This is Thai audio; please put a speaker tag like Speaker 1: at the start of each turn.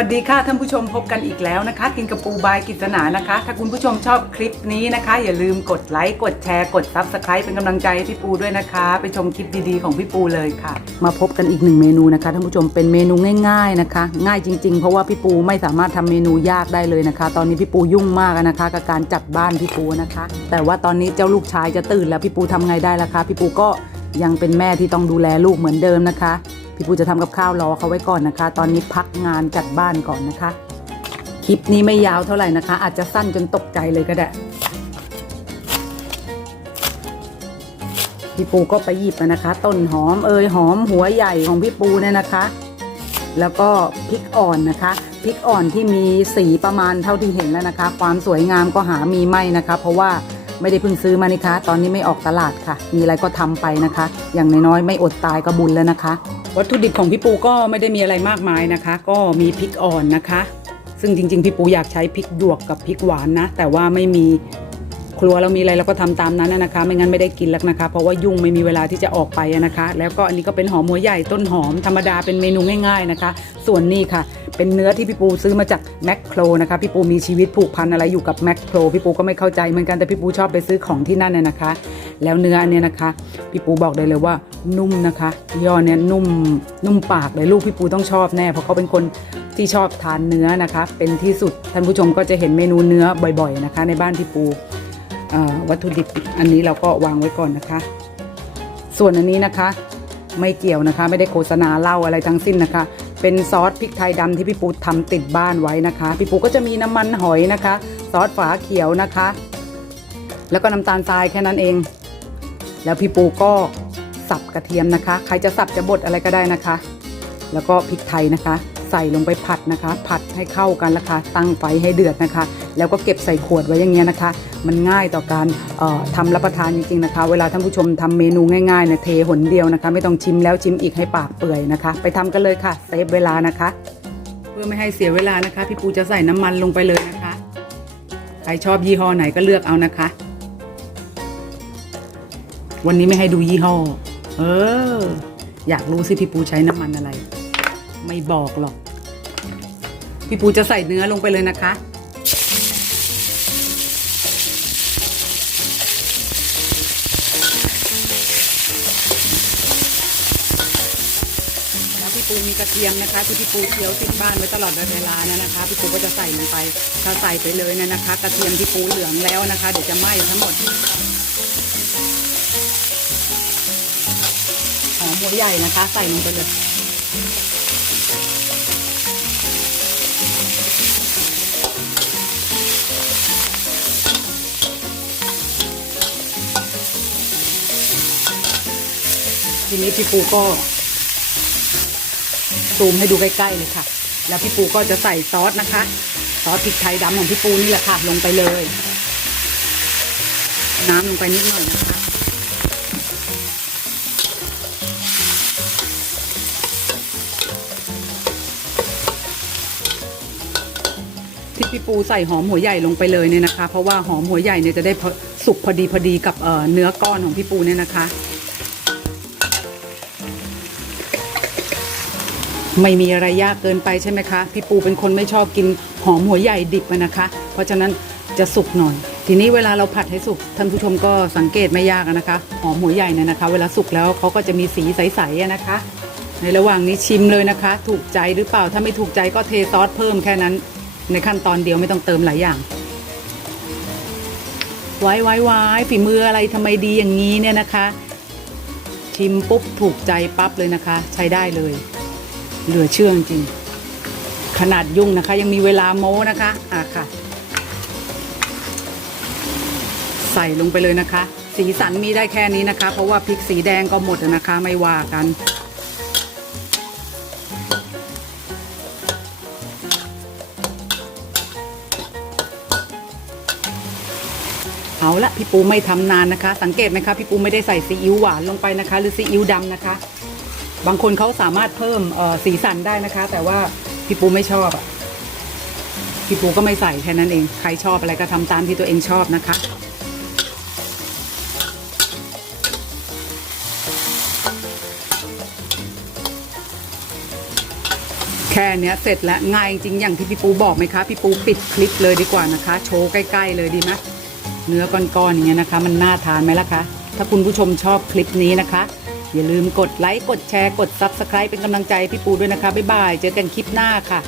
Speaker 1: วัสดีค่ะท่านผู้ชมพบกันอีกแล้วนะคะ กินกระปูบายกิษณานะคะ ถ้าคุณผู้ชมชอบคลิปนี้นะคะ อย่าลืมกดไลค์กดแชร์กดซับสไคร b e เป็นกำลังใจให้พี่ปูด้วยนะคะ ไปชมคลิปดีๆของพี่ปูเลยค่ะ มาพบกันอีกหนึ่งเมนูนะคะท่านผู้ชมเป็นเมนูง่าย ๆนะคะ ง่ายจริงๆ เพราะว่าพี่ปูไม่สามารถทำเมนูยากได้เลยนะคะ ตอนนี้พี่ปูยุ่งมากนะคะ กับการจัดบ้านพี่ปูนะคะ แต่ว่าตอนนี้เจ้าลูกชายจะตื่นแล้วพี่ปูทำไงได้ล่ะคะ พี่ปูก็ยังเป็นแม่ที่ต้องดูแลลูกเหมือนเดิมนะคะ พี่ปูจะทำกับข้าวรอเขาไว้ก่อนนะคะ ตอนนี้พักงานจัดบ้านก่อนนะคะ คลิปนี้ไม่ยาวเท่าไหร่นะคะ อาจจะสั้นจนตกใจเลยก็ได้ พี่ปูก็ไปหยิบมานะคะ ต้นหอมเอยหอมหัวใหญ่ของพี่ปูเนี่ยนะคะ แล้วก็พริกอ่อนนะคะพริกอ่อนที่มีสีประมาณเท่าที่เห็นแล้วนะคะ ความสวยงามก็หามีไม่นะคะ เพราะว่าไม่ได้เพิ่งซื้อมานี่คะ ตอนนี้ไม่ออกตลาดค่ะ มีอะไรก็ทำไปนะคะ อย่างน้อยๆไม่อดตายก็บุญแล้วนะคะ วัตถุดิบของพี่ปูก็ไม่ได้มีอะไรมากมายนะคะ ก็มีพริกอ่อนนะคะ ซึ่งจริงๆพี่ปูอยากใช้พริกหยวกกับพริกหวานนะ แต่ว่าไม่มี ครัวเรามีอะไรเราก็ทำตามนั้นนะคะ ไม่งั้นไม่ได้กินแล้วนะคะ เพราะว่ายุ่งไม่มีเวลาที่จะออกไปนะคะ แล้วก็อันนี้ก็เป็นหอมหัวใหญ่ต้นหอมธรรมดาเป็นเมนูง่าย ๆนะคะ ส่วนนี้ค่ะ เป็นเนื้อที่พี่ปูซื้อมาจากแมคโครนะคะพี่ปูมีชีวิตผูกพันอะไรอยู่กับแมคโครพี่ปูก็ไม่เข้าใจเหมือนกันแต่พี่ปูชอบไปซื้อของที่นั่นน่ยนะคะ แล้วเนื้ออันเนี้ยนะคะพี่ปูบอกได้เลยว่านุ่มนะคะ ย่อเนี่ยนุ่มนุ่มปากเลยลูกพี่ปูต้องชอบแน่เพราะเขาเป็นคนที่ชอบทานเนื้อนะคะ เป็นที่สุดท่านผู้ชมก็จะเห็นเมนูเนื้อบ่อย ๆนะคะ ในบ้านพี่ปู วัตถุดิบอันนี้เราก็วางไว้ก่อนนะคะ ส่วนอันนี้นะคะ ไม่เกี่ยวนะคะ ไม่ได้โฆษณาเล่าอะไรทั้งสิ้นนะคะ เป็นซอสพริกไทยดำที่พี่ปูทำติดบ้านไว้นะคะ พี่ปูก็จะมีน้ำมันหอยนะคะ ซอสฝาเขียวนะคะ แล้วก็น้ำตาลทรายแค่นั้นเอง แล้วพี่ปูก็สับกระเทียมนะคะ ใครจะสับจะบดอะไรก็ได้นะคะ แล้วก็พริกไทยนะคะ ใส่ลงไปผัดนะคะ ผัดให้เข้ากันแล้วค่ะตั้งไฟให้เดือดนะคะ แล้วก็เก็บใส่ขวดไว้อย่างเงี้ยนะคะ มันง่ายต่อการเอ่อทำรับประทานจริงๆนะคะ เวลาท่านผู้ชมทำเมนูง่ายๆเนี่ยเทหนเดียวนะคะ ไม่ต้องชิมแล้วชิมอีกให้ปากเปื่อยนะคะ ไปทำกันเลยค่ะเซฟเวลานะคะ เพื่อไม่ให้เสียเวลานะคะ พี่ปูจะใส่น้ำมันลงไปเลยนะคะ ใครชอบยี่ห้อไหนก็เลือกเอานะคะ วันนี้ไม่ให้ดูยี่ห้อ เออ อยากรู้สิพี่ปูใช้น้ำมันอะไร ไม่บอกหรอก พี่ปูจะใส่เนื้อลงไปเลยนะคะ แล้วพี่ปูมีกระเทียมนะคะ ที่พี่ปูเคี้ยวติดบ้านไว้ตลอดเวลานะนะคะ พี่ปูก็จะใส่ลงไป ถ้าใส่ไปเลยนะนะคะ กระเทียมที่ปูเหลืองแล้วนะคะเดี๋ยวจะไหม้ทั้งหมดหอมหัวใหญ่นะคะ ใส่ลงไปเลย ทีนี้พี่ปูก็ซูมให้ดูใกล้ๆเลยค่ะ แล้วพี่ปูก็จะใส่ซอสนะคะ ซอสพริกไทยดำของพี่ปูนี่แหละค่ะ ลงไปเลย น้ำลงไปนิดหน่อยนะคะ ที่พี่ปูใส่หอมหัวใหญ่ลงไปเลยเนี่ยนะคะ เพราะว่าหอมหัวใหญ่เนี่ยจะได้สุกพอดีพอดีกับเเนื้อก้อนของพี่ปูเนี่ยนะคะ ไม่มีอะไรยากเกินไปใช่ไหมคะ พี่ปูเป็นคนไม่ชอบกินหอมหัวใหญ่ดิบนะคะ เพราะฉะนั้นจะสุกหน่อย ทีนี้เวลาเราผัดให้สุกท่านผู้ชมก็สังเกตไม่ยากนะคะ หอมหัวใหญ่เนี่ยนะคะ เวลาสุกแล้วเขาก็จะมีสีใสๆนะคะ ในระหว่างนี้ชิมเลยนะคะ ถูกใจหรือเปล่าถ้าไม่ถูกใจก็เทซอสเพิ่มแค่นั้น ในขั้นตอนเดียวไม่ต้องเติมหลายอย่างไว้ไว้ไว้ฝีมืออะไรทำไมดีอย่างนี้เนี่ยนะคะ ชิมปุ๊บถูกใจปั๊บเลยนะคะ ใช้ได้เลย เหลือเชื่อจริง ขนาดยุ่งนะคะ ยังมีเวลาโม้นะคะอะค่ะ ใส่ลงไปเลยนะคะ สีสันมีได้แค่นี้นะคะ เพราะว่าพริกสีแดงก็หมดนะคะ ไม่ว่ากันเอาละพี่ปูไม่ทำนานนะคะ สังเกตไหมคะพี่ปูไม่ได้ใส่ซีอิ๊วหวานลงไปนะคะ หรือซีอิ๊วดำนะคะ บางคนเขาสามารถเพิ่มสีสันได้นะคะ แต่ว่าพี่ปูไม่ชอบอะพี่ปูก็ไม่ใส่แค่นั้นเอง ใครชอบอะไรก็ทำตามที่ตัวเองชอบนะคะ แค่เนี้ยเสร็จแล้วง่ายจริงอย่างที่พี่ปูบอกไหมคะพี่ปูปิดคลิปเลยดีกว่านะคะ โชว์ใกล้ ๆ เลยดีไหมเนื้อก้อนๆอย่างเงี้ยนะคะ มันน่าทานไหมล่ะคะ ถ้าคุณผู้ชมชอบคลิปนี้นะคะ อย่าลืมกดไลค์ กดแชร์ กด Subscribe เป็นกำลังใจพี่ปูด้วยนะคะ บ๊ายบาย เจอกันคลิปหน้าค่ะ